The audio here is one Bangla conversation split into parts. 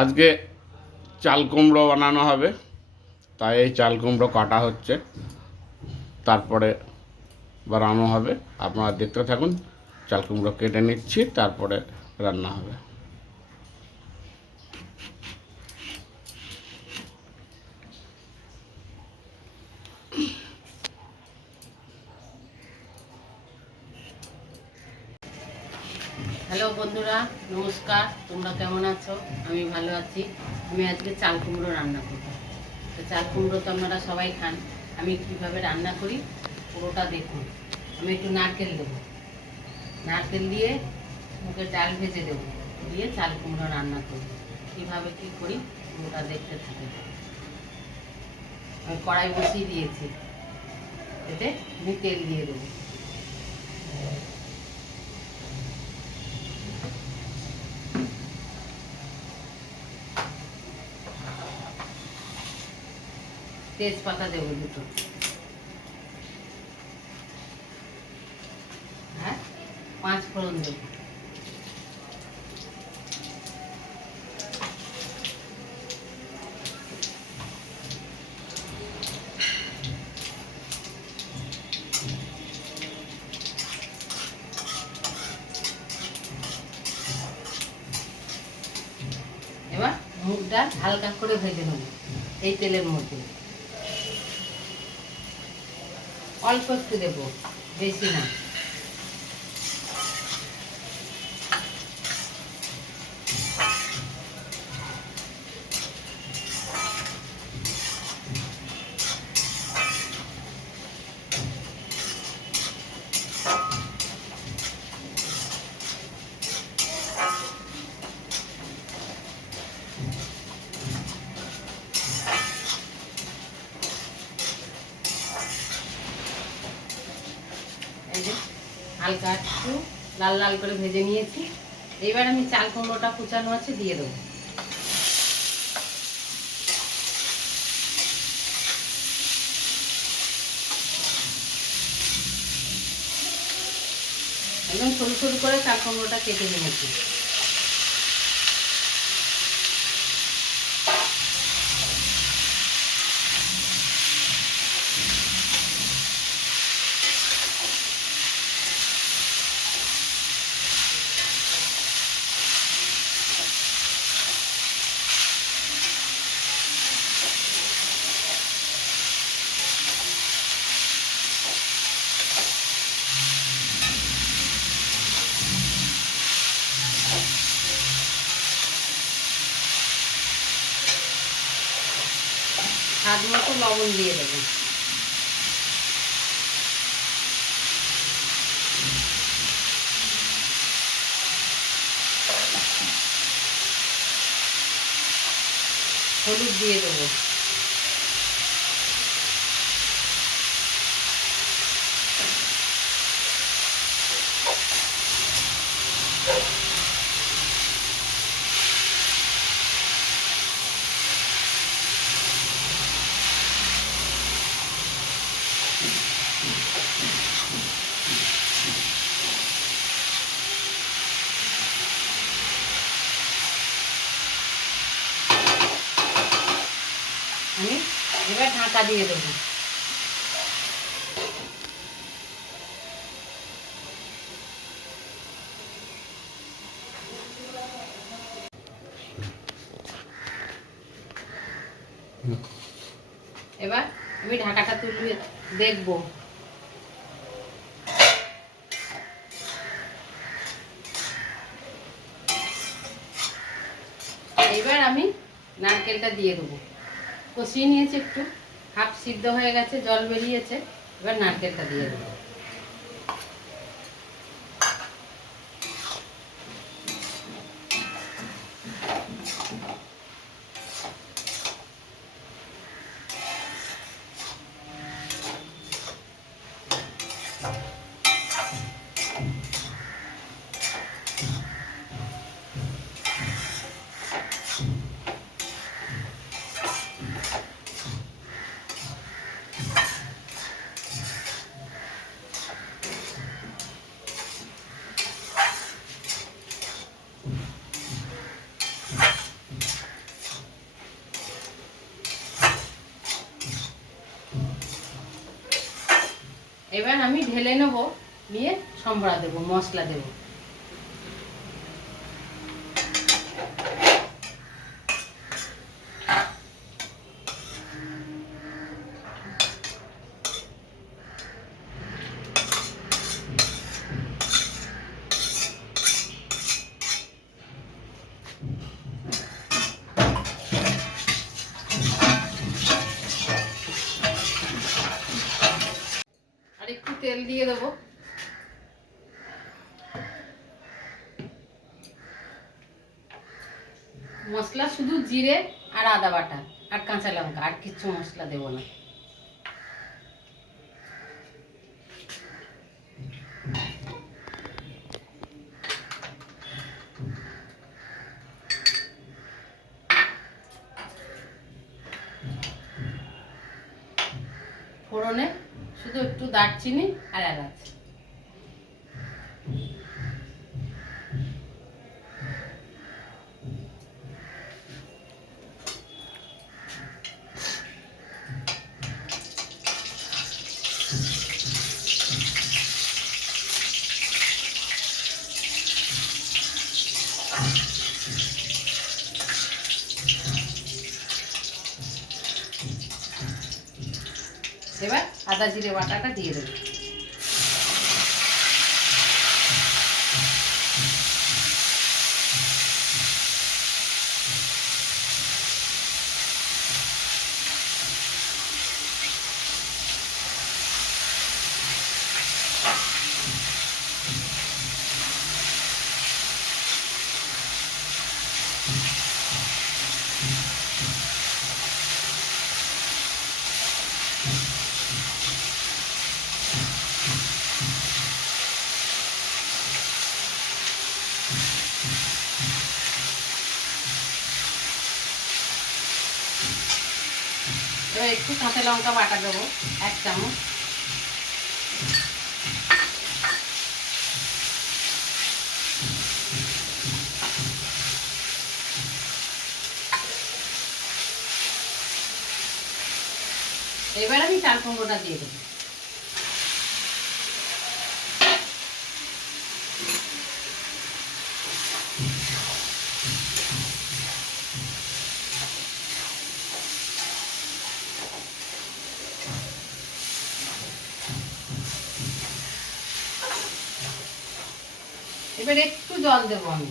আজকে চাল কুমড়ো বানানো হবে, তাই এই চাল কুমড়ো কাটা হচ্ছে, তারপরে বানানো হবে। আপনারা দেখতে থাকুন। চাল কুমড়ো কেটে নিচ্ছি, তারপরে রান্না হবে। হ্যালো বন্ধুরা, নমস্কার। তোমরা কেমন আছো? আমি ভালো আছি। আমি আজকে চাল কুমড়ো রান্না করব। তো চাল কুমড়ো তো আপনারা সবাই খান। আমি কীভাবে রান্না করি পুরোটা দেখুন। আমি একটু নারকেল দেবো, নারকেল দিয়ে মুগের ডাল ভেজে দেবো, দিয়ে চাল কুমড়ো রান্না করব। কীভাবে কী করি পুরোটা দেখতে থাকে। আমি কড়াই বসিয়ে দিয়েছি, এতে আমি তেল দিয়ে দেবো। তেজপাতা দেবো দুটো, হ্যাঁ, 5 ফোড়ন দেবো। এবার মুগ ডাল হালকা করে ভেজে নেব এই তেলের মধ্যে। অল্প একটু দেবো, বেশি না। এই যে হালকা একটু লাল লাল করে ভেজে নিয়েছি। এবার আমি চাল কুমড়োটা কুচানো আছে দিয়ে দেবো। একদম সরু সরু করে চাল কুমড়োটা কেটে নিয়েছি। স্বাদ মতো লবণ দিয়ে দেবো। হলুদ দিয়ে দেবো। আমি এবার ঢাকা দিয়ে দেবো। এবার আমি ঢাকাটা তুলে দেখবো। এবার আমি নারকেলটা দিয়ে দেবো। কষিয়ে নিয়েছি, একটু হাফ সিদ্ধ হয়ে গেছে, জল বেরিয়েছে। এবার নারকেলটা দিয়ে দেবো। এবার আমি ঢেলে নেব, নিয়ে সম্বরা দেবো, মশলা দেবো। আর একটু তেল দিয়ে দেবো। মশলা শুধু জিরে আর আদা বাটা আর কাঁচা লঙ্কা, আর কিচ্ছু মশলা দেবো না। ফোড়নে শুধু একটু দারচিনি আর এলাচ। এবার আদা জিরে বাটাটা দিয়ে দেবো। এবার একটু কাঁচা লঙ্কা বাটা দেবো, 1 চামচ। এবার আমি চাল কুমড়োটা দিয়ে দেবো। এবার একটু জল দেবো আমি।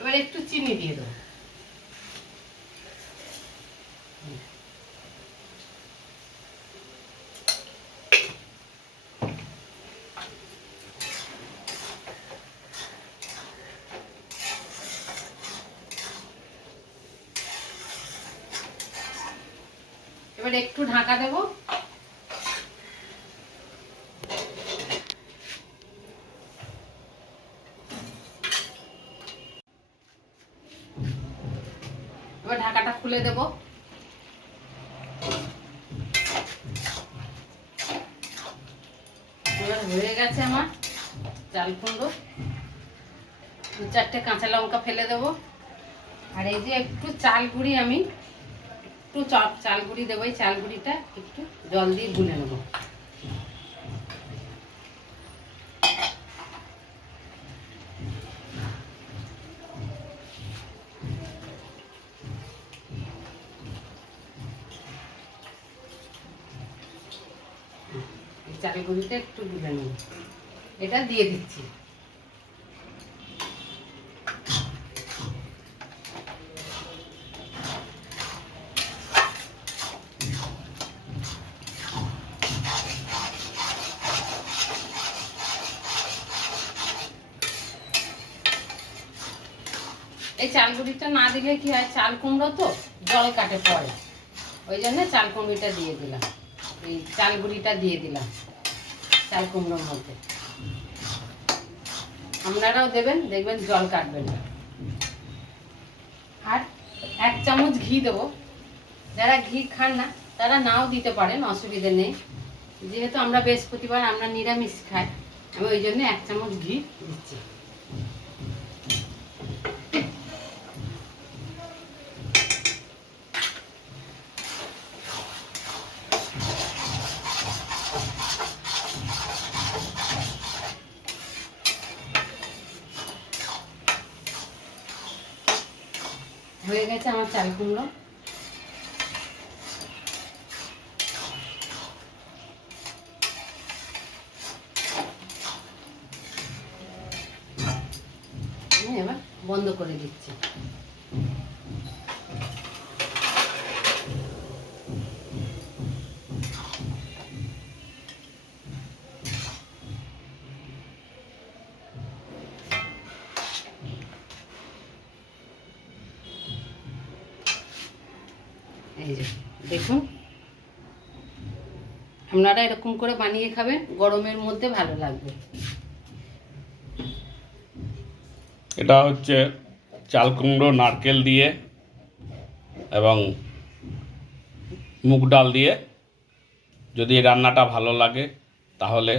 এবার একটু চিনি দিয়ে দেবো। এবার একটু ঢাকা দেবো। এবার ঢাকাটা খুলে দেবো। এবার হয়ে গেছে আমার চাল কুমড়ো। 2-4টে কাঁচা লঙ্কা ফেলে দেবো। আর এই যে একটু চাল গুঁড়ি, আমি একটু চাল গুঁড়ি দেবো। এই চাল গুঁড়িটা একটু জল দিয়ে গুলে নেবো। চাল গুঁড়িটা একটু গুলে নেব। এটা দিয়ে দিচ্ছি। এই চাল গুঁড়িটা না দিলে কি হয়, চাল কুমড়ো তো জল কাটে পড়ে, ওই জন্য চাল কুমড়িটা দিয়ে দিলাম। এই চাল গুঁড়িটা দিয়ে দিলাম চাল কুমড়োর মধ্যে। আপনারাও দেবেন, দেখবেন জল কাটবেন না। আর 1 চামচ ঘি দেবো। যারা ঘি খান না তারা নাও দিতে পারেন, অসুবিধে নেই। যেহেতু আমরা বৃহস্পতিবার আমরা নিরামিষ খাই, আমি ওই জন্য 1 চামচ ঘি দিচ্ছি। হয়ে গেছে আমার চাল কুমড়ো। আমি এবার বন্ধ করে দিচ্ছি। এই যে দেখুন, আপনারা এরকম করে বানিয়ে খাবেন, গরমের মধ্যে ভালো লাগবে। এটা হচ্ছে চাল কুমড়ো নারকেল দিয়ে এবং মুগ ডাল দিয়ে। যদি এই রান্নাটা ভালো লাগে তাহলে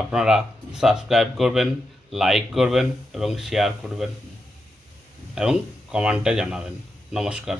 আপনারা সাবস্ক্রাইব করবেন, লাইক করবেন এবং শেয়ার করবেন এবং কমেন্টে জানাবেন। নমস্কার।